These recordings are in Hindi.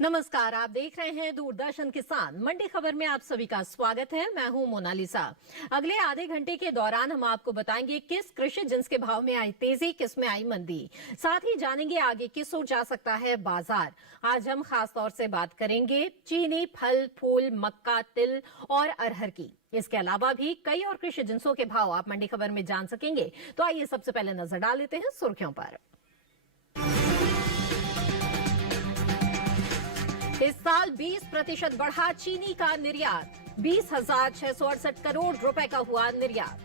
नमस्कार, आप देख रहे हैं दूरदर्शन किसान मंडी खबर में आप सभी का स्वागत है। मैं हूं मोनालिसा। अगले आधे घंटे के दौरान हम आपको बताएंगे किस कृषि जिन्स के भाव में आई तेजी, किस में आई मंदी। साथ ही जानेंगे आगे किस ओर जा सकता है बाजार। आज हम खास तौर से बात करेंगे चीनी, फल, फूल, मक्का, तिल और अरहर की। इसके अलावा भी कई और कृषि जिन्सों के भाव आप मंडी खबर में जान सकेंगे। तो आइए सबसे पहले नजर डाल लेते हैं सुर्खियों पर। इस साल 20% बढ़ा चीनी का निर्यात, 20,668 करोड़ रुपए का हुआ निर्यात।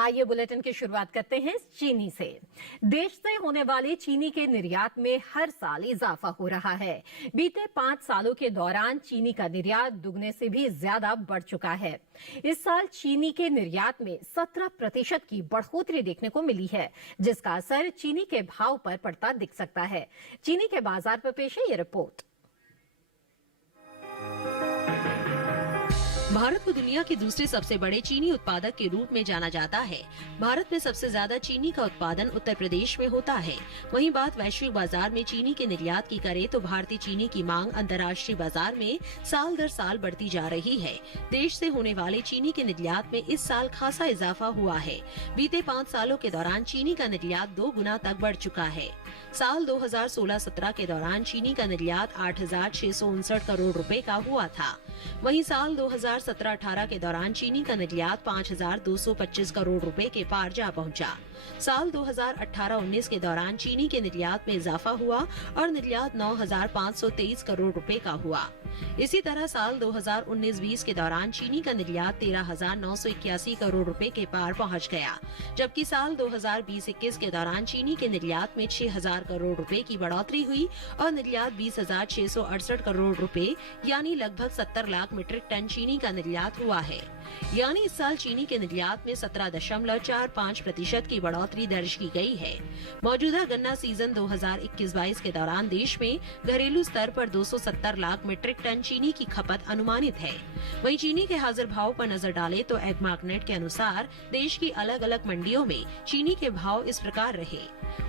आइए बुलेटिन की शुरुआत करते हैं चीनी से। देश से होने वाली चीनी के निर्यात में हर साल इजाफा हो रहा है। बीते 5 सालों के दौरान चीनी का निर्यात दुगने से भी ज्यादा बढ़ चुका है। इस साल चीनी के निर्यात में 17% की बढ़ोतरी देखने को मिली है, जिसका असर चीनी के भाव पर पड़ता दिख सकता है। चीनी के बाजार पर पेश है ये रिपोर्ट। भारत को दुनिया के दूसरे सबसे बड़े चीनी उत्पादक के रूप में जाना जाता है। भारत में सबसे ज्यादा चीनी का उत्पादन उत्तर प्रदेश में होता है। वहीं बात वैश्विक बाजार में चीनी के निर्यात की करें तो भारतीय चीनी की मांग अंतर्राष्ट्रीय बाजार में साल दर साल बढ़ती जा रही है। देश से होने वाले चीनी के निर्यात में इस साल खासा इजाफा हुआ है। बीते 5 सालों के दौरान चीनी का निर्यात 2 गुना तक बढ़ चुका है। साल 2016-17 के दौरान चीनी का निर्यात 8,659 करोड़ रुपए का हुआ था। वहीं साल 2017-18 के दौरान चीनी का निर्यात 5,225 करोड़ रुपए के पार जा पहुंचा। साल 2018-19 के दौरान चीनी के निर्यात में इजाफा हुआ और निर्यात 9,523 करोड़ रुपए का हुआ। इसी तरह साल 2019-20 के दौरान चीनी का निर्यात 13,981 करोड़ रुपए के पार पहुंच गया, जबकि साल 2020-21 के दौरान चीनी के निर्यात में 6,000 करोड़ रुपए की बढ़ोतरी हुई और निर्यात 20,668 करोड़ रुपए यानी लगभग 70 लाख मीट्रिक टन चीनी का निर्यात हुआ है। यानी इस साल चीनी के निर्यात में 17.45% की बढ़ोतरी दर्ज की गई है। मौजूदा गन्ना सीजन 2021-22 के दौरान देश में घरेलू स्तर पर 270 लाख मीट्रिक टन चीनी की खपत अनुमानित है। वहीं चीनी के हाजिर भाव पर नजर डालें तो एगमार्कनेट के अनुसार देश की अलग अलग मंडियों में चीनी के भाव इस प्रकार रहे।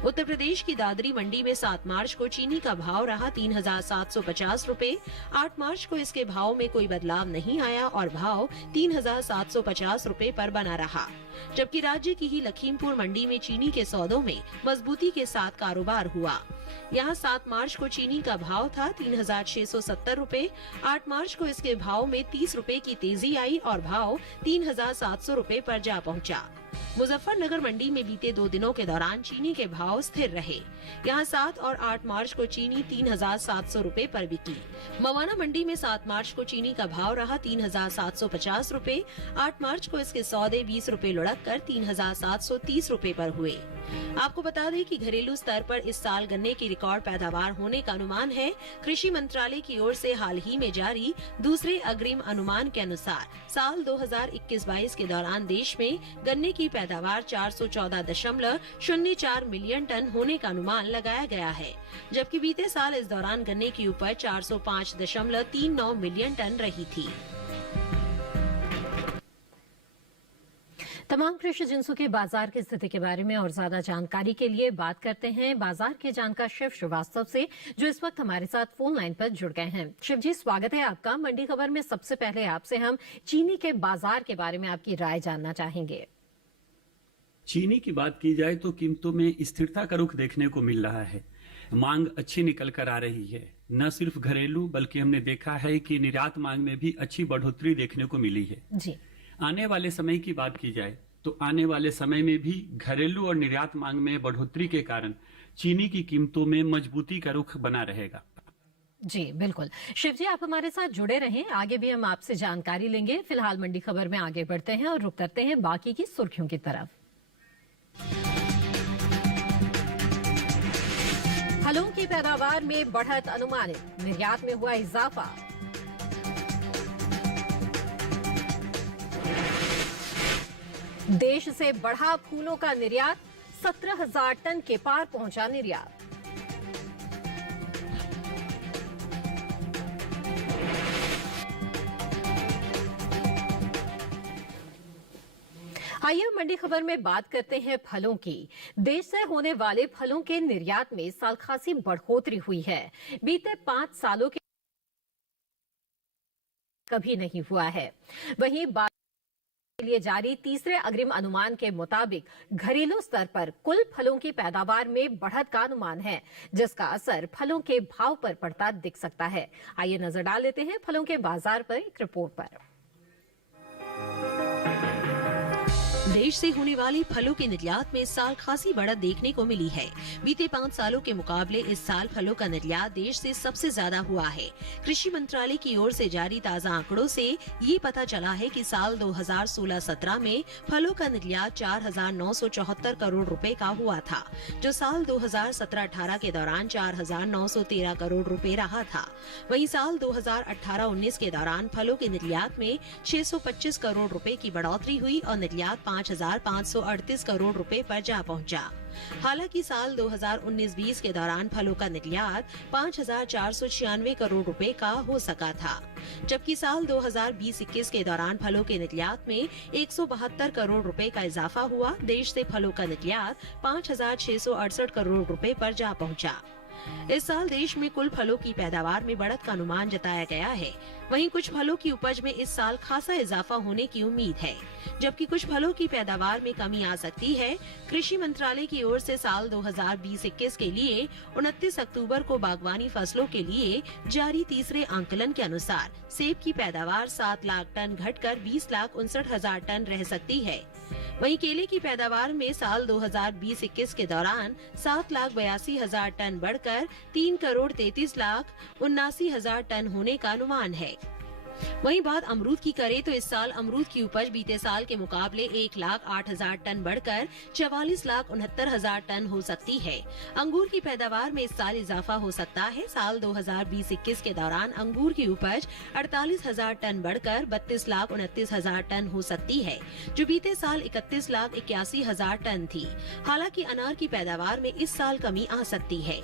उत्तर प्रदेश की दादरी मंडी में 7 मार्च को चीनी का भाव रहा 3,750 रुपए। 8 मार्च को इसके भाव में कोई बदलाव नहीं आया और भाव 3,750 रुपए पर बना रहा, जबकि राज्य की ही लखीमपुर मंडी में चीनी के सौदों में मजबूती के साथ कारोबार हुआ। यहाँ 7 मार्च को चीनी का भाव था 3,670 रुपए। 8 मार्च को इसके भाव में 30 रुपए की तेजी आई और भाव 3,700 रुपए पर जा पहुँचा। मुजफ्फरनगर मंडी में बीते 2 दिनों के दौरान चीनी के भाव स्थिर रहे। यहाँ 7 और 8 मार्च को चीनी 3,700 रुपए पर बिकी। मवाना मंडी में 7 मार्च को चीनी का भाव रहा 3,750 रुपए। 8 मार्च को इसके सौदे 20 रुपए लुढ़क कर 3,730 रुपए पर हुए। आपको बता दें कि घरेलू स्तर पर इस साल गन्ने की रिकॉर्ड पैदावार होने का अनुमान है। कृषि मंत्रालय की ओर से हाल ही में जारी दूसरे अग्रिम अनुमान के अनुसार साल 2021-22 के दौरान देश में गन्ने की पैदावार 414.04 मिलियन टन होने का अनुमान लगाया गया है, जबकि बीते साल इस दौरान गन्ने की उपज 405.39 मिलियन टन रही थी। तमाम कृषि जिन्सों के बाजार की स्थिति के बारे में और ज्यादा जानकारी के लिए बात करते हैं बाजार के जानकार शिव श्रीवास्तव से, जो इस वक्त हमारे साथ फोन लाइन पर जुड़ गए हैं। शिव जी, स्वागत है आपका मंडी खबर में। सबसे पहले आपसे हम चीनी के बाजार के बारे में आपकी राय जानना चाहेंगे। चीनी की बात की जाए तो कीमतों में स्थिरता का रुख देखने को मिल रहा है। मांग अच्छी निकल कर आ रही है। न सिर्फ घरेलू बल्कि हमने देखा है कि निर्यात मांग में भी अच्छी बढ़ोतरी देखने को मिली है जी। आने वाले समय की बात की जाए तो आने वाले समय में भी घरेलू और निर्यात मांग में बढ़ोतरी के कारण चीनी की कीमतों में मजबूती का रुख बना रहेगा। जी बिल्कुल। शिव जी, आप हमारे साथ जुड़े रहें, आगे भी हम आपसे जानकारी लेंगे। फिलहाल मंडी खबर में आगे बढ़ते हैं और रुख करते हैं बाकी की सुर्खियों की तरफ। फलों की पैदावार में बढ़त अनुमानित, निर्यात में हुआ इजाफा। देश से बढ़ा फूलों का निर्यात, 17,000 टन के पार पहुंचा निर्यात। आइए मंडी खबर में बात करते हैं फलों की। देश से होने वाले फलों के निर्यात में इस साल खासी बढ़ोतरी हुई है। बीते 5 सालों के कभी नहीं हुआ है। वहीं बात के लिए जारी तीसरे अग्रिम अनुमान के मुताबिक घरेलू स्तर पर कुल फलों की पैदावार में बढ़त का अनुमान है, जिसका असर फलों के भाव पर पड़ता दिख सकता है। आइए नजर डाल लेते हैं फलों के बाजार पर एक रिपोर्ट पर। देश से होने वाले फलों के निर्यात में इस साल खासी बढ़त देखने को मिली है। बीते 5 सालों के मुकाबले इस साल फलों का निर्यात देश से सबसे ज्यादा हुआ है। कृषि मंत्रालय की ओर से जारी ताज़ा आंकड़ों से ये पता चला है कि साल 2016-17 में फलों का निर्यात 4,974 करोड़ रुपए का हुआ था, जो साल 2017-18 के दौरान 4,913 करोड़ रुपए रहा था। वहीं साल 2018-19 के दौरान फलों के निर्यात में 625 करोड़ रुपए की बढ़ोतरी हुई और निर्यात 5,538 करोड़ रुपए पर जा पहुंचा। हालांकि साल 2019-20 के दौरान फलों का निर्यात 5,496 करोड़ रुपए का हो सका था, जबकि साल 2020-21 के दौरान फलों के निर्यात में 172 करोड़ रुपए का इजाफा हुआ। देश से फलों का निर्यात 5,668 करोड़ रुपए पर जा पहुंचा। इस साल देश में कुल फलों की पैदावार में बढ़त का अनुमान जताया गया है। वहीं कुछ फलों की उपज में इस साल खासा इजाफा होने की उम्मीद है, जबकि कुछ फलों की पैदावार में कमी आ सकती है। कृषि मंत्रालय की ओर से साल 2020-21 के लिए 29 अक्टूबर को बागवानी फसलों के लिए जारी तीसरे आंकलन के अनुसार सेब की पैदावार 7 लाख टन घटकर 20,59,000 टन रह सकती है। वहीं केले की पैदावार में साल 2020-21 के दौरान 7,82,000 टन बढ़कर 3,33,79,000 टन होने का अनुमान है। वहीं बात अमरूद की करें तो इस साल अमरूद की उपज बीते साल के मुकाबले 1,08,000 टन बढ़कर 44,69,000 टन हो सकती है। अंगूर की पैदावार में इस साल इजाफा हो सकता है। साल 2020-21 के दौरान अंगूर की उपज 48,000 टन बढ़कर 32,29,000 टन हो सकती है, जो बीते साल 31,81,000 टन थी। हालांकि अनार की पैदावार में इस साल कमी आ सकती है।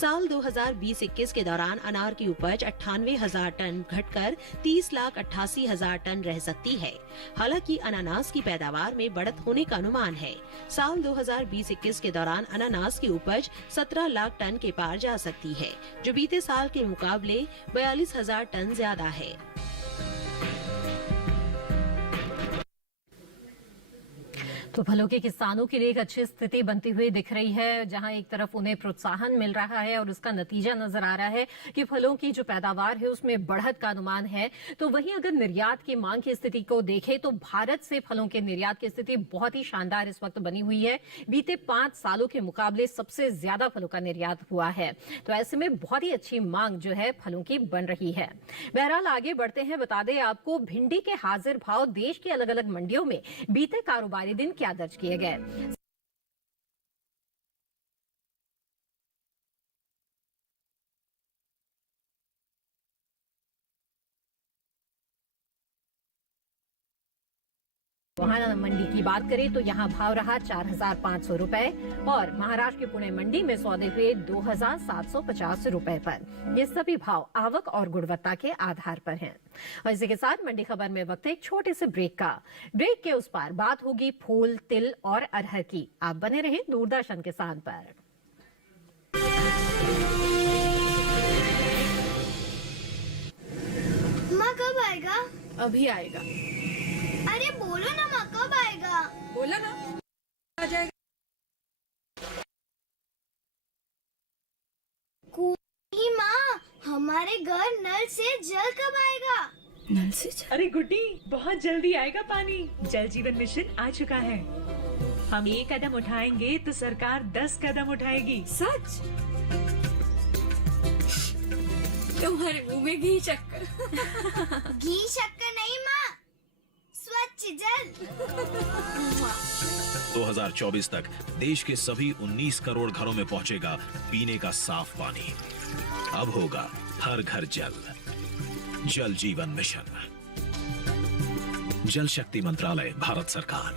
साल 2020-21 के दौरान अनार की उपज 98,000 टन घटकर 30,88,000 टन रह सकती है। हालांकि अनानास की पैदावार में बढ़त होने का अनुमान है। साल 2020-21 के दौरान अनानास की उपज 17 लाख टन के पार जा सकती है, जो बीते साल के मुकाबले 42,000 टन ज्यादा है। तो फलों के किसानों के लिए एक अच्छी स्थिति बनती हुई दिख रही है, जहां एक तरफ उन्हें प्रोत्साहन मिल रहा है और उसका नतीजा नजर आ रहा है कि फलों की जो पैदावार है उसमें बढ़त का अनुमान है। तो वहीं अगर निर्यात की मांग की स्थिति को देखें तो भारत से फलों के निर्यात की स्थिति बहुत ही शानदार इस वक्त बनी हुई है। बीते 5 सालों के मुकाबले सबसे ज्यादा फलों का निर्यात हुआ है। तो ऐसे में बहुत ही अच्छी मांग जो है फलों की बन रही है। बहरहाल आगे बढ़ते हैं, बता दें आपको भिंडी के हाजिर भाव देश की अलग अलग मंडियों में बीते कारोबारी दिन क्या दर्ज किए गए। वहां मंडी की बात करें तो यहां भाव रहा 4,500 रुपए और महाराष्ट्र के पुणे मंडी में सौदे हुए 2,750 रुपए पर। ये सभी भाव आवक और गुणवत्ता के आधार पर हैं। और इसी के साथ मंडी खबर में वक्त है एक छोटे से ब्रेक का। ब्रेक के उस पार बात होगी फूल, तिल और अरहर की। आप बने रहें दूरदर्शन किसान पर। माँ कब आएगा? अभी आएगा। अरे बोलो ना माँ, कब आएगा? बोला ना आ जाएगा। नहीं माँ, हमारे घर नल से जल कब आएगा? नल से अरे गुड्डी, बहुत जल्दी आएगा पानी। जल जीवन मिशन आ चुका है। हम 1 कदम उठाएंगे तो सरकार 10 कदम उठाएगी। सच? तुम्हारे मुंह में घी शक्कर। घी शक्कर नहीं माँ, स्वच्छ जल। 2024 तक देश के सभी 19 करोड़ घरों में पहुंचेगा पीने का साफ पानी। अब होगा हर घर जल। जल जीवन मिशन, जल शक्ति मंत्रालय, भारत सरकार।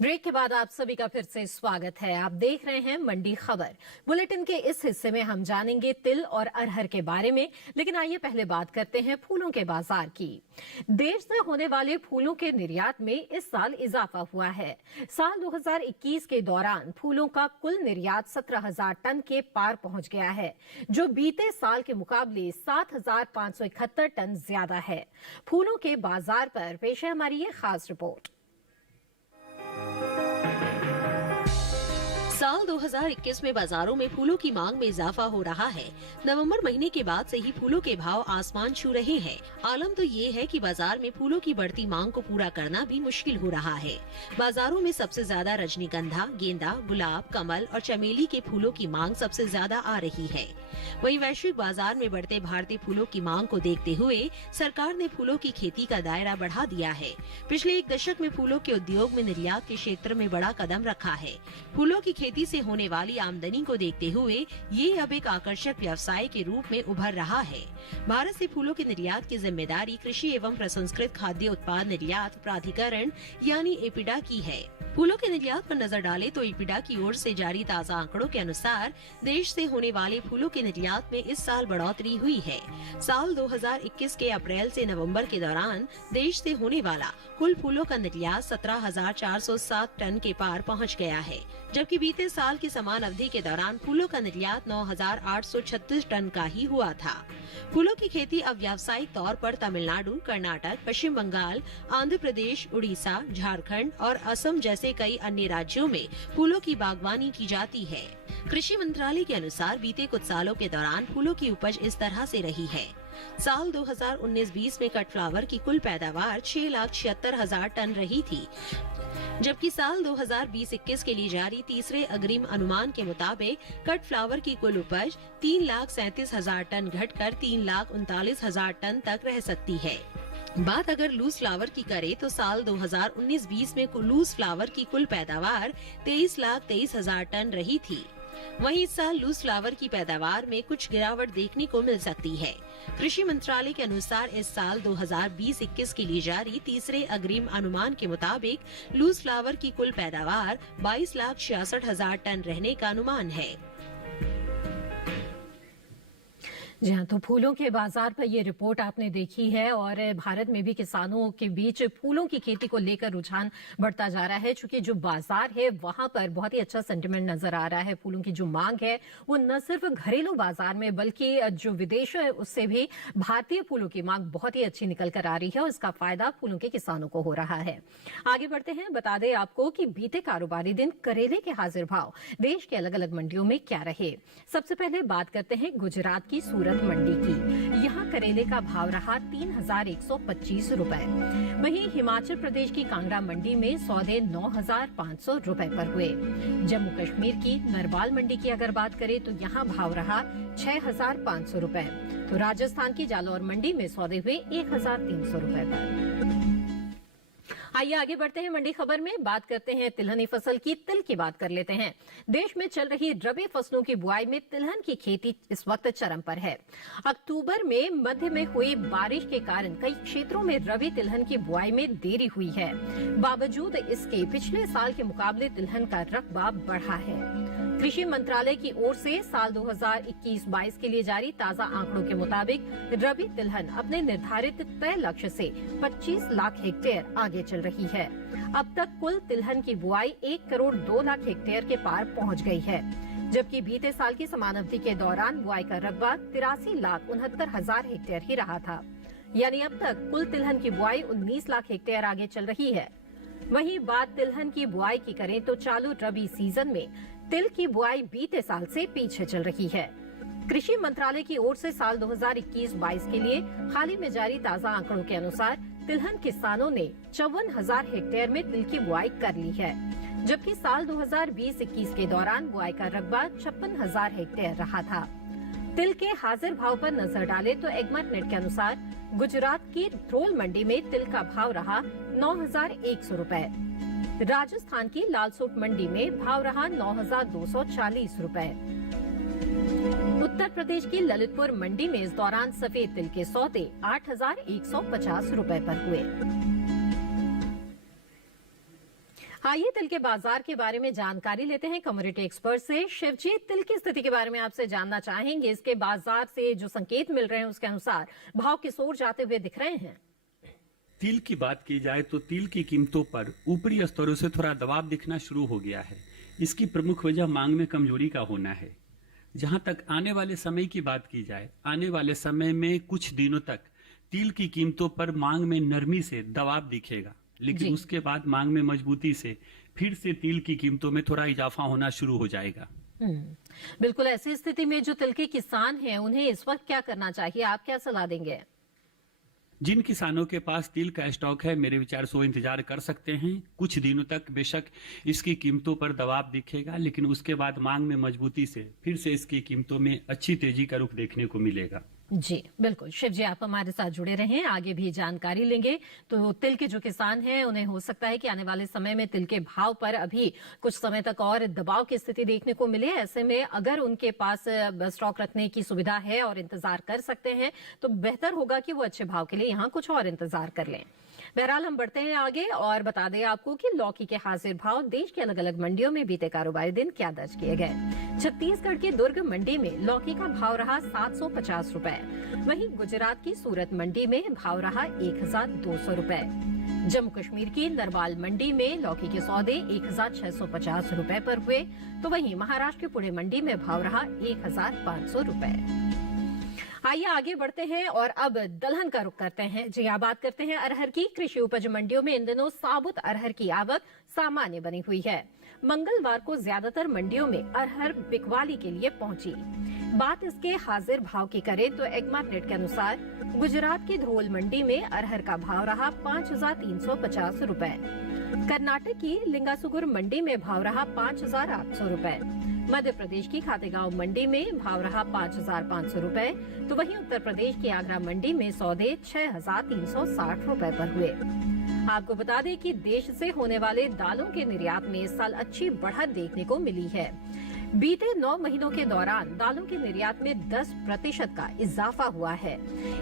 ब्रेक के बाद आप सभी का फिर से स्वागत है। आप देख रहे हैं मंडी खबर। बुलेटिन के इस हिस्से में हम जानेंगे तिल और अरहर के बारे में, लेकिन आइए पहले बात करते हैं फूलों के बाजार की। देश से होने वाले फूलों के निर्यात में इस साल इजाफा हुआ है। साल 2021 के दौरान फूलों का कुल निर्यात 17,000 टन के पार पहुंच गया है, जो बीते साल के मुकाबले 7,571 टन ज्यादा है। फूलों के बाजार पर पेश है हमारी ये खास रिपोर्ट। साल 2021 में बाजारों में फूलों की मांग में इजाफा हो रहा है। नवंबर महीने के बाद से ही फूलों के भाव आसमान छू रहे हैं। आलम तो ये है कि बाजार में फूलों की बढ़ती मांग को पूरा करना भी मुश्किल हो रहा है। बाजारों में सबसे ज्यादा रजनीगंधा, गेंदा, गुलाब, कमल और चमेली के फूलों की मांग सबसे ज्यादा आ रही है। वहीं वैश्विक बाजार में बढ़ते भारतीय फूलों की मांग को देखते हुए सरकार ने फूलों की खेती का दायरा बढ़ा दिया है। पिछले एक दशक में फूलों के उद्योग में निर्यात के क्षेत्र में बड़ा कदम रखा है। फूलों की खेती से होने वाली आमदनी को देखते हुए ये अब एक आकर्षक व्यवसाय के रूप में उभर रहा है। भारत से फूलों के निर्यात की जिम्मेदारी कृषि एवं प्रसंस्कृत खाद्य उत्पाद निर्यात प्राधिकरण यानी एपिडा की है। फूलों के निर्यात पर नजर डालें तो एपिडा की ओर से जारी ताज़ा आंकड़ों के अनुसार देश से होने वाले फूलों के निर्यात में इस साल बढ़ोतरी हुई है। साल 2021 के अप्रैल से नवंबर के दौरान देश से होने वाला कुल फूलों का निर्यात 17,407 टन के पार पहुंच गया है, जबकि बीते साल की समान अवधि के दौरान फूलों का निर्यात 9,836 टन का ही हुआ था। फूलों की खेती अब व्यावसायिक तौर पर तमिलनाडु, कर्नाटक, पश्चिम बंगाल, आंध्र प्रदेश, उड़ीसा, झारखंड और असम जैसे कई अन्य राज्यों में फूलों की बागवानी की जाती है। कृषि मंत्रालय के अनुसार बीते कुछ सालों के दौरान फूलों की उपज इस तरह से रही है। साल 2019-20 में कट फ्लावर की कुल पैदावार 6,76,000 टन रही थी, जबकि साल 2020-21 के लिए जारी तीसरे अग्रिम अनुमान के मुताबिक कट फ्लावर की कुल उपज 3,37,000 टन घटकर 3,39,000 टन तक रह सकती है। बात अगर लूज फ्लावर की करें तो साल 2019-20 में लूज फ्लावर की कुल पैदावार 23,23,000 टन रही थी। वहीं इस साल लूज फ्लावर की पैदावार में कुछ गिरावट देखने को मिल सकती है। कृषि मंत्रालय के अनुसार इस साल 2020-21 के लिए जारी तीसरे अग्रिम अनुमान के मुताबिक लूज फ्लावर की कुल पैदावार 22,66,000 टन रहने का अनुमान है। जी हाँ, तो फूलों के बाजार पर ये रिपोर्ट आपने देखी है और भारत में भी किसानों के बीच फूलों की खेती को लेकर रुझान बढ़ता जा रहा है, क्योंकि जो बाजार है वहां पर बहुत ही अच्छा सेंटिमेंट नजर आ रहा है। फूलों की जो मांग है वो न सिर्फ घरेलू बाजार में बल्कि जो विदेश है उससे भी भारतीय फूलों की मांग बहुत ही अच्छी निकल कर आ रही है और इसका फायदा फूलों के किसानों को हो रहा है। आगे बढ़ते हैं, बता दें आपको कि बीते कारोबारी दिन करेले के हाजिर भाव देश के अलग अलग मंडियों में क्या रहे। सबसे पहले बात करते हैं गुजरात की सूरत मंडी की। यहाँ करेले का भाव रहा 3,125 रुपए। वहीं हिमाचल प्रदेश की कांगड़ा मंडी में सौदे 9,500 रुपए पर हुए। जम्मू कश्मीर की नरवाल मंडी की अगर बात करें तो यहाँ भाव रहा 6,500 रुपए। तो राजस्थान की जालौर मंडी में सौदे हुए 1,300 रुपए पर। आइए आगे बढ़ते हैं, मंडी खबर में बात करते हैं तिलहनी फसल की। तिल की बात कर लेते हैं। देश में चल रही रबी फसलों की बुआई में तिलहन की खेती इस वक्त चरम पर है। अक्टूबर में मध्य में हुई बारिश के कारण कई क्षेत्रों में रबी तिलहन की बुआई में देरी हुई है। बावजूद इसके पिछले साल के मुकाबले तिलहन का रकबा बढ़ा है। कृषि मंत्रालय की ओर से साल 2021-22 के लिए जारी ताजा आंकड़ों के मुताबिक रबी तिलहन अपने निर्धारित तय लक्ष्य से 25 लाख हेक्टेयर आगे चल रही है। अब तक कुल तिलहन की बुआई 1 करोड़ 2 लाख हेक्टेयर के पार पहुंच गई है, जबकि बीते साल की समान अवधि के दौरान बुआई का रकबा 83,69,000 हेक्टेयर ही रहा था। यानी अब तक कुल तिलहन की बुआई 19 लाख हेक्टेयर आगे चल रही है। वहीं बात तिलहन की बुआई की करें तो चालू रबी सीजन में तिल की बुआई बीते साल से पीछे चल रही है। कृषि मंत्रालय की ओर से साल 2021-22 के लिए हाल ही में जारी ताजा आंकड़ों के अनुसार तिलहन किसानों ने 54,000 हेक्टेयर में तिल की बुआई कर ली है, जबकि साल 2020-21 के दौरान बुआई का रकबा 56,000 हेक्टेयर रहा था। तिल के हाजिर भाव पर नजर डाले तो एगमार्ट नेट के अनुसार गुजरात की ध्रोल मंडी में तिल का भाव रहा 9,100 रुपए। राजस्थान की लालसोट मंडी में भाव रहा 9,240 रुपए। उत्तर प्रदेश की ललितपुर मंडी में इस दौरान सफेद तिल के सौदे 8,150 रुपए पर हुए। आइए तिल के बाजार के बारे में जानकारी लेते हैं कमोडिटी एक्सपर्ट से। शिवजी, तिल की स्थिति के बारे में आपसे जानना चाहेंगे। इसके बाजार से जो संकेत मिल रहे हैं उसके अनुसार भाव किस ओर जाते हुए दिख रहे हैं? तिल की बात की जाए तो तिल की कीमतों पर ऊपरी स्तरों से थोड़ा दबाव दिखना शुरू हो गया है। इसकी प्रमुख वजह मांग में कमजोरी का होना है। जहां तक आने वाले समय की बात की जाए, आने वाले समय में कुछ दिनों तक तिल की कीमतों पर मांग में नरमी से दबाव दिखेगा, लेकिन उसके बाद मांग में मजबूती से फिर से तिल की कीमतों में थोड़ा इजाफा होना शुरू हो जाएगा। बिल्कुल, ऐसी स्थिति में जो तिल के किसान हैं उन्हें इस वक्त क्या करना चाहिए? आप क्या सलाह देंगे? जिन किसानों के पास तिल का स्टॉक है, मेरे विचार से वो इंतजार कर सकते हैं। कुछ दिनों तक बेशक इसकी कीमतों पर दबाव दिखेगा, लेकिन उसके बाद मांग में मजबूती से फिर से इसकी कीमतों में अच्छी तेजी का रुख देखने को मिलेगा। जी बिल्कुल, शिव जी आप हमारे साथ जुड़े रहें, आगे भी जानकारी लेंगे। तो तिल के जो किसान हैं उन्हें हो सकता है कि आने वाले समय में तिल के भाव पर अभी कुछ समय तक और दबाव की स्थिति देखने को मिले। ऐसे में अगर उनके पास स्टॉक रखने की सुविधा है और इंतजार कर सकते हैं तो बेहतर होगा कि वो अच्छे भाव के लिए यहाँ कुछ और इंतजार कर लें। बहरहाल हम बढ़ते हैं आगे और बता दें आपको कि लौकी के हाजिर भाव देश की अलग अलग मंडियों में बीते कारोबारी दिन क्या दर्ज किए गए। छत्तीसगढ़ की दुर्ग मंडी में लौकी का भाव रहा 750 रुपए। वहीं गुजरात की सूरत मंडी में भाव रहा 1200 रुपए। जम्मू कश्मीर की नरवाल मंडी में लौकी के सौदे 1650 रुपए पर हुए, तो वहीं महाराष्ट्र की पुणे मंडी में भाव रहा 1500 रुपए। आइए आगे बढ़ते हैं और अब दलहन का रुख करते हैं। जी हाँ, बात करते हैं अरहर की। कृषि उपज मंडियों में इन दिनों साबुत अरहर की आवक सामान्य बनी हुई है। मंगलवार को ज्यादातर मंडियों में अरहर बिकवाली के लिए पहुंची। बात इसके हाजिर भाव की करें तो एग्मार्ट के अनुसार गुजरात की धरोल मंडी में अरहर का भाव रहा 5350 रुपए। कर्नाटक की लिंगासुगुर मंडी में भाव रहा 5800 रुपए। मध्य प्रदेश की खातेगांव मंडी में भाव रहा 5500 रुपए, तो वहीं उत्तर प्रदेश की आगरा मंडी में सौदे 6360 रुपए पर हुए। आपको बता दें कि देश से होने वाले दालों के निर्यात में इस साल अच्छी बढ़त देखने को मिली है। बीते 9 महीनों के दौरान दालों के निर्यात में 10% का इजाफा हुआ है।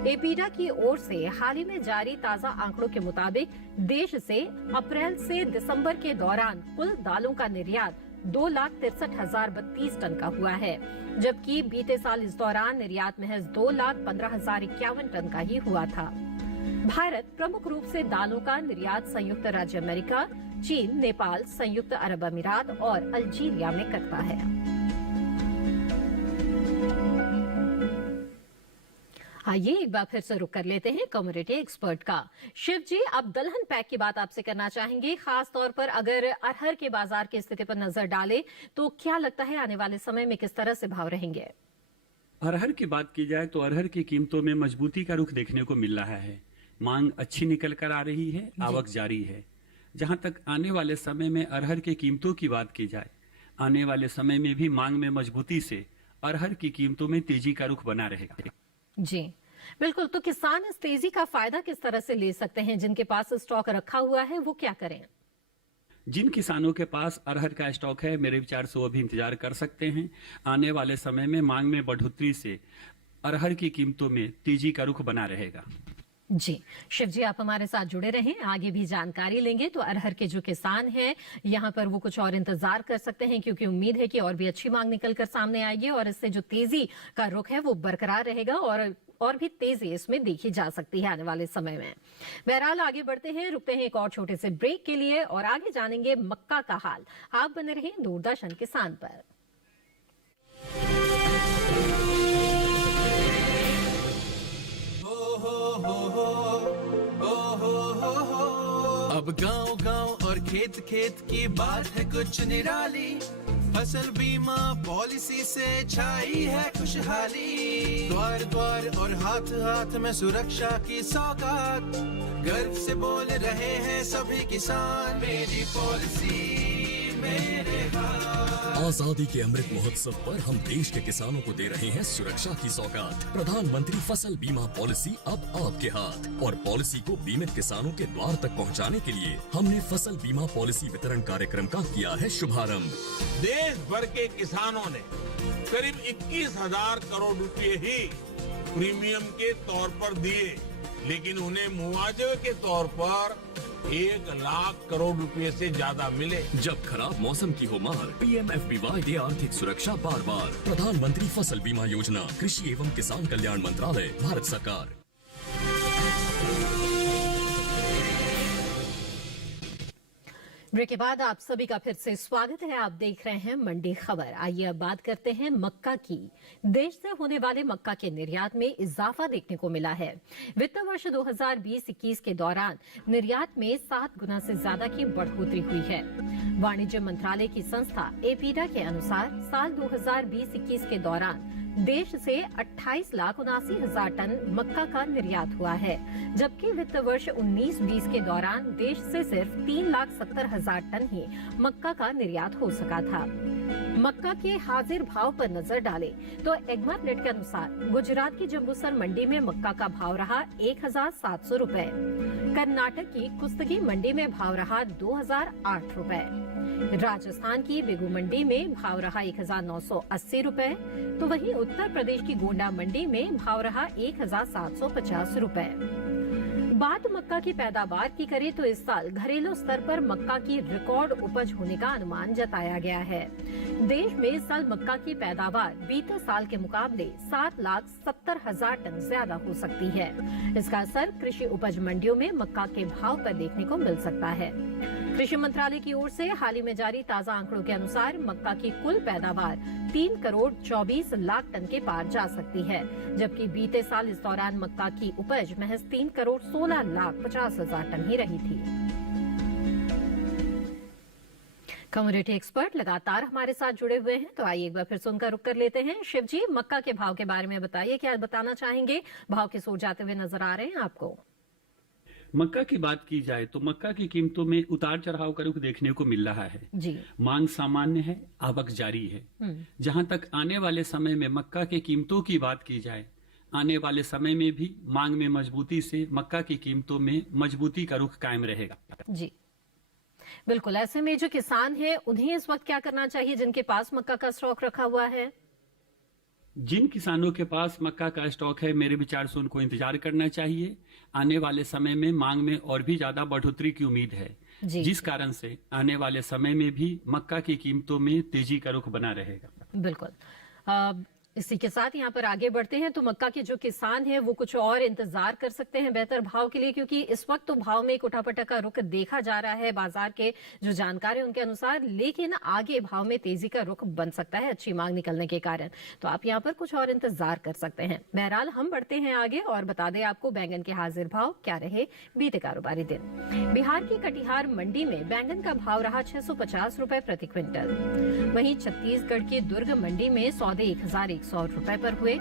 एपीडा की ओर से हाल ही में जारी ताज़ा आंकड़ों के मुताबिक देश से अप्रैल से दिसंबर के दौरान कुल दालों का निर्यात 2,63,032 टन का हुआ है, जबकि बीते साल इस दौरान निर्यात महज 2,15,051 टन का ही हुआ था। भारत प्रमुख रूप से दालों का निर्यात संयुक्त राज्य अमेरिका, चीन, नेपाल, संयुक्त अरब अमीरात और अल्जीरिया में करता है। आइए एक बार फिर से रुक कर लेते हैं कमोडिटी एक्सपर्ट का। शिव जी, अब दलहन पैक की बात आपसे करना चाहेंगे। खास तौर पर अगर अरहर के बाजार की स्थिति पर नजर डालें तो क्या लगता है आने वाले समय में किस तरह से भाव रहेंगे? अरहर की बात की जाए तो अरहर की कीमतों में मजबूती का रुख देखने को मिल रहा है। मांग अच्छी निकल कर आ रही है, आवक जारी है। जहां तक आने वाले समय में अरहर की कीमतों की बात की जाए, आने वाले समय में भी मांग में मजबूती से अरहर की कीमतों में तेजी का रुख बना रहेगा। जी बिल्कुल, तो किसान इस तेजी का फायदा किस तरह से ले सकते हैं? जिनके पास स्टॉक रखा हुआ है वो क्या करें? जिन किसानों के पास अरहर का स्टॉक है, मेरे विचार से वो भी इंतजार कर सकते हैं। आने वाले समय में मांग में बढ़ोतरी से अरहर की कीमतों में तेजी का रुख बना रहेगा। जी शिव जी आप हमारे साथ जुड़े रहें, आगे भी जानकारी लेंगे। तो अरहर के जो किसान हैं यहाँ पर वो कुछ और इंतजार कर सकते हैं, क्योंकि उम्मीद है कि और भी अच्छी मांग निकल कर सामने आएगी और इससे जो तेजी का रुख है वो बरकरार रहेगा और भी तेजी इसमें देखी जा सकती है आने वाले समय में। बहरहाल आगे बढ़ते हैं, रुकते हैं एक और छोटे से ब्रेक के लिए और आगे जानेंगे मक्का का हाल। आप बने रहें दूरदर्शन किसान पर। अब गांव गांव और खेत खेत की बात है कुछ निराली। फसल बीमा पॉलिसी से छाई है खुशहाली। द्वार द्वार और हाथ हाथ में सुरक्षा की सौगात। गर्व से बोल रहे हैं सभी किसान, मेरी पॉलिसी मेरे हाथ। आजादी के अमृत महोत्सव पर हम देश के किसानों को दे रहे हैं सुरक्षा की सौगात। प्रधानमंत्री फसल बीमा पॉलिसी अब आपके हाथ। और पॉलिसी को बीमित किसानों के द्वार तक पहुंचाने के लिए हमने फसल बीमा पॉलिसी वितरण कार्यक्रम का किया है शुभारंभ। देश भर के किसानों ने करीब 21,000 करोड़ रुपए ही प्रीमियम के तौर पर दिए, लेकिन उन्हें मुआवजे के तौर पर 1 लाख करोड़ रुपए से ज्यादा मिले। जब खराब मौसम की हो मार, PMFBY दे आर्थिक सुरक्षा बार बार। प्रधानमंत्री फसल बीमा योजना, कृषि एवं किसान कल्याण मंत्रालय, भारत सरकार। ब्रेक के बाद आप सभी का फिर से स्वागत है। आप देख रहे हैं मंडी खबर। आइए अब बात करते हैं मक्का की। देश से होने वाले मक्का के निर्यात में इजाफा देखने को मिला है। वित्त वर्ष 2020-21 के दौरान निर्यात में 7 गुना से ज्यादा की बढ़ोतरी हुई है। वाणिज्य मंत्रालय की संस्था एपीडा के अनुसार साल 2020-21 के दौरान देश से 28,79,000 टन मक्का का निर्यात हुआ है, जबकि वित्त वर्ष 19-20 के दौरान देश से सिर्फ 3,70,000 टन ही मक्का का निर्यात हो सका था। मक्का के हाजिर भाव पर नजर डालें तो एग्मर नेट के अनुसार गुजरात की जम्बूसर मंडी में मक्का का भाव रहा 1,700 रुपए, कर्नाटक की कुस्तगी मंडी में भाव रहा 2,008 रुपए, राजस्थान की बेगू मंडी में भाव रहा 1,980 रुपए, तो वहीं उत्तर प्रदेश की गोंडा मंडी में भाव रहा 1,750 रुपए। बात मक्का की पैदावार की करें तो इस साल घरेलू स्तर पर मक्का की रिकॉर्ड उपज होने का अनुमान जताया गया है। देश में इस साल मक्का की पैदावार बीते साल के मुकाबले 7,70,000 टन ज्यादा हो सकती है। इसका असर कृषि उपज मंडियों में मक्का के भाव पर देखने को मिल सकता है। कृषि मंत्रालय की ओर से हाल ही में जारी ताजा आंकड़ों के अनुसार मक्का की कुल पैदावार 3 करोड़ 24 लाख टन के पार जा सकती है, जबकि बीते साल इस दौरान मक्का की उपज महज 3 करोड़ 16 लाख 50 हजार टन ही रही थी। कमोडिटी एक्सपर्ट लगातार हमारे साथ जुड़े हुए हैं, तो आइए एक बार फिर से उनका रुख कर लेते हैं। शिव जी, मक्का के भाव के बारे में बताइए, क्या बताना चाहेंगे? भाव किस ओर जाते हुए नजर आ रहे हैं आपको? मक्का की बात की जाए तो मक्का की कीमतों में उतार चढ़ाव का रुख देखने को मिल रहा है जी। मांग सामान्य है, आवक जारी है। जहां तक आने वाले समय में मक्का की कीमतों की बात की जाए, आने वाले समय में भी मांग में मजबूती से मक्का की कीमतों में मजबूती का रुख कायम रहेगा। जी बिल्कुल। ऐसे में जो किसान हैं उन्हें इस वक्त क्या करना चाहिए, जिनके पास मक्का का स्टॉक रखा हुआ है? जिन किसानों के पास मक्का का स्टॉक है, मेरे विचार से उनको इंतजार करना चाहिए। आने वाले समय में मांग में और भी ज्यादा बढ़ोतरी की उम्मीद है, जिस कारण से आने वाले समय में भी मक्का की कीमतों में तेजी का रुख बना रहेगा। बिल्कुल। इसी के साथ यहाँ पर आगे बढ़ते हैं तो मक्का के जो किसान हैं वो कुछ और इंतजार कर सकते हैं बेहतर भाव के लिए, क्योंकि इस वक्त तो भाव में एक उठापटक का रुख देखा जा रहा है बाजार के जो जानकार है उनके अनुसार, लेकिन आगे भाव में तेजी का रुख बन सकता है अच्छी मांग निकलने के कारण। तो आप यहाँ पर कुछ और इंतजार कर सकते हैं। बहरहाल हम बढ़ते हैं आगे और बता दें आपको बैंगन के हाजिर भाव क्या रहे बीते कारोबारी दिन। बिहार की कटिहार मंडी में बैंगन का भाव रहा 650 रुपए प्रति क्विंटल। वहीं छत्तीसगढ़ की दुर्ग मंडी में सौदे 1,100 रुपए पर हुए।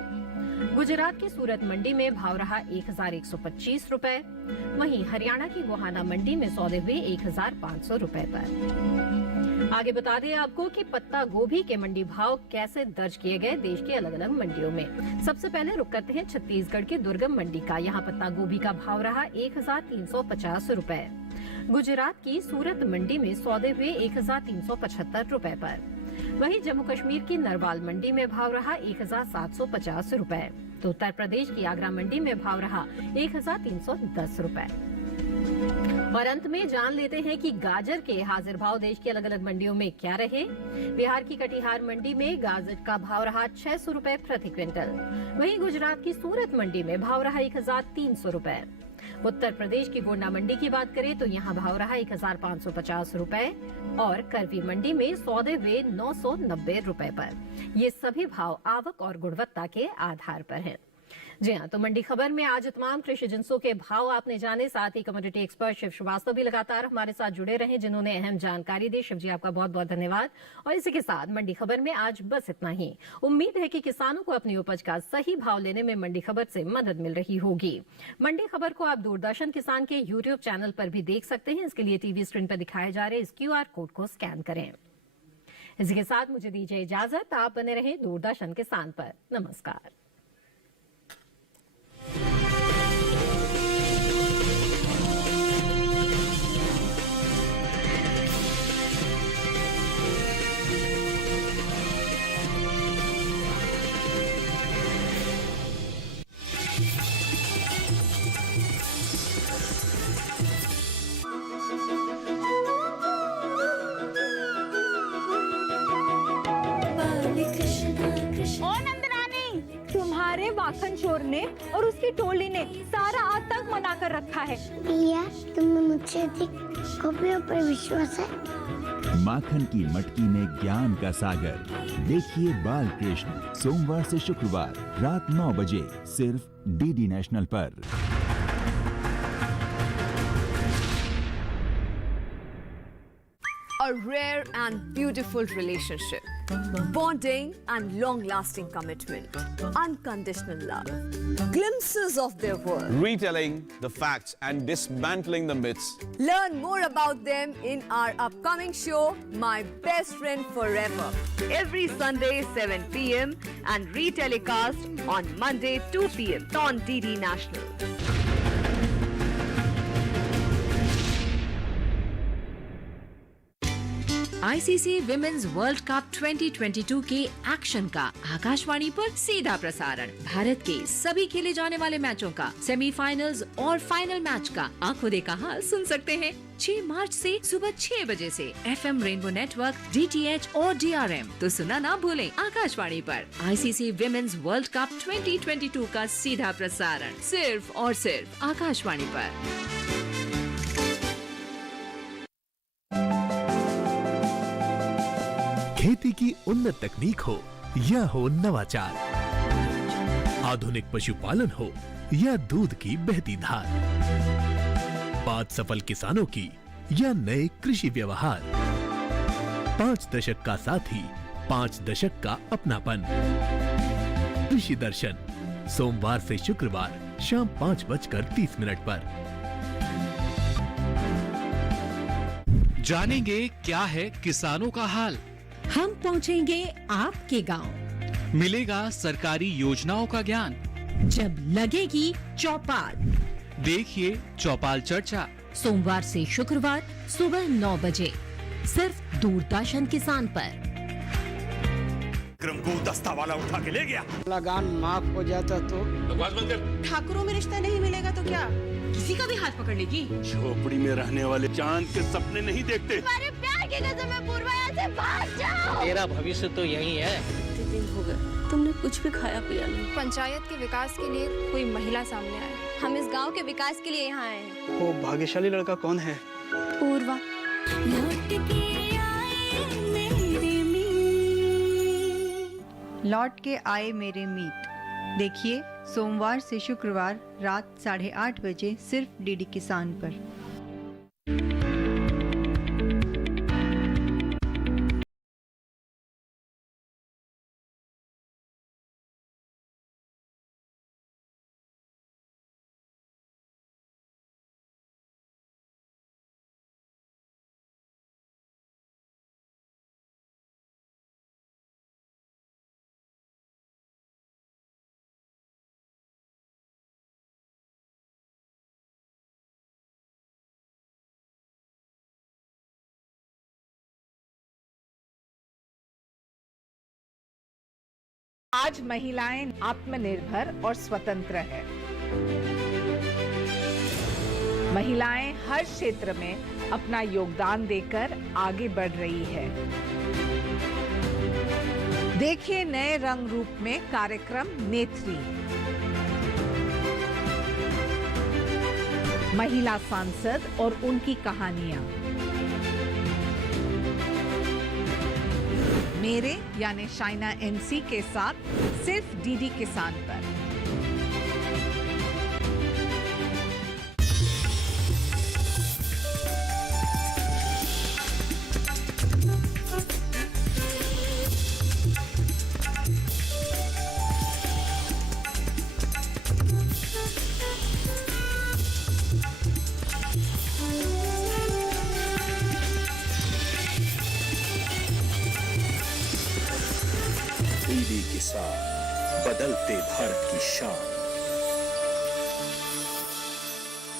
गुजरात की सूरत मंडी में भाव रहा 1,125 रुपए। वहीं हरियाणा की गोहाना मंडी में सौदे हुए 1,500 रुपए पर। आगे बता दें आपको कि पत्ता गोभी के मंडी भाव कैसे दर्ज किए गए देश के अलग अलग मंडियों में। सबसे पहले रुक करते हैं छत्तीसगढ़ की दुर्गम मंडी का। यहाँ पत्ता गोभी का भाव रहा 1,350 रुपए। गुजरात की सूरत मंडी में सौदे हुए 1,375 रुपए पर। वहीं जम्मू कश्मीर की नरवाल मंडी में भाव रहा 1,750 रुपए। तो उत्तर प्रदेश की आगरा मंडी में भाव रहा 1,310 रुपए। और अंत में जान लेते हैं कि गाजर के हाजिर भाव देश की अलग अलग मंडियों में क्या रहे। बिहार की कटिहार मंडी में गाजर का भाव रहा 600 रुपए प्रति क्विंटल। वहीं गुजरात की सूरत मंडी में भाव रहा 1,300 रुपए। उत्तर प्रदेश की गोंडा मंडी की बात करें तो यहाँ भाव रहा 1,550 रुपए और करवी मंडी में सौदे हुए 990 रुपए पर। ये सभी भाव आवक और गुणवत्ता के आधार पर हैं। जी हाँ, तो मंडी खबर में आज तमाम कृषि जिंसों के भाव आपने जाने, साथ ही कमोडिटी एक्सपर्ट शिव श्रीवास्तव भी लगातार हमारे साथ जुड़े रहे जिन्होंने अहम जानकारी दी। शिव जी, आपका बहुत बहुत धन्यवाद। और इसी के साथ मंडी खबर में आज बस इतना ही। उम्मीद है कि किसानों को अपनी उपज का सही भाव लेने में मंडी खबर से मदद मिल रही होगी। मंडी खबर को आप दूरदर्शन किसान के यूट्यूब चैनल पर भी देख सकते हैं। इसके लिए टीवी स्क्रीन पर दिखाए जा रहे इस QR कोड को स्कैन करें। इसी के साथ मुझे दीजिए इजाजत। आप बने रहे दूरदर्शन किसान पर। नमस्कार। तुम्हारे माखन चोर ने और उसकी टोली ने सारा आतंक मना कर रखा है। भैया तुम्हें मुझसे अधिक कॉपियों पर विश्वास है। माखन की मटकी में ज्ञान का सागर। देखिए बाल कृष्ण सोमवार से शुक्रवार रात 9 बजे सिर्फ डीडी नेशनल पर। A rare and beautiful relationship. Bonding and long-lasting commitment. Unconditional love. Glimpses of their world. Retelling the facts and dismantling the myths. Learn more about them in our upcoming show, My Best Friend Forever. Every Sunday, 7 p.m. and retelecast on Monday, 2 p.m. on DD National. ICC women's world cup 2022 के एक्शन का आकाशवाणी पर सीधा प्रसारण। भारत के सभी खेले जाने वाले मैचों का सेमीफाइनल्स और फाइनल मैच का आंखों देखा हाल सुन सकते हैं 6 मार्च से सुबह 6 बजे से FM रेनबो नेटवर्क, DTH और DRM। तो सुना ना भूलें आकाशवाणी पर आईसीसी विमेन्स वर्ल्ड कप 2022 का सीधा प्रसारण सिर्फ और सिर्फ आकाशवाणी पर। खेती की उन्नत तकनीक हो या हो नवाचार, आधुनिक पशुपालन हो या दूध की बहती धार, बात सफल किसानों की या नए कृषि व्यवहार, 5 दशक का साथी, 5 दशक का अपनापन। कृषि दर्शन सोमवार से शुक्रवार शाम 5:30 पर। जानेंगे क्या है किसानों का हाल। हम पहुंचेंगे आपके गांव। मिलेगा सरकारी योजनाओं का ज्ञान। जब लगेगी चौपाल, देखिए चौपाल चर्चा सोमवार से शुक्रवार सुबह 9 बजे सिर्फ दूरदर्शन किसान पर। विक्रम को दस्ता वाला उठा के ले गया। लगान माफ हो जाता तो बकवास बंद कर। ठाकुरों में रिश्ता नहीं मिलेगा तो क्या किसी का भी हाथ पकड़ लेगी? झोपड़ी में रहने वाले चांद के सपने नहीं देखते। तुम्हारे प्यार की कसम है पूर्वा, यहाँ से भाग जाओ। तेरा भविष्य तो यही है। कितने दिन हो गए तुमने कुछ भी खाया पिया नहीं। पंचायत के विकास के लिए कोई महिला सामने आए। हम इस गांव के विकास के लिए यहाँ आए हैं। वो भाग्यशाली लड़का कौन है? पूर्वा। लौट के आए मेरे मीत। देखिए सोमवार से शुक्रवार रात 8:30 बजे सिर्फ डीडी किसान पर। आज महिलाएं आत्मनिर्भर और स्वतंत्र है। महिलाएं हर क्षेत्र में अपना योगदान देकर आगे बढ़ रही है। देखिए नए रंग रूप में कार्यक्रम नेत्री। महिला सांसद और उनकी कहानियां। मेरे यानी शाइना एनसी के साथ सिर्फ डीडी किसान पर। डीडी किसान, बदलते भारत की शान।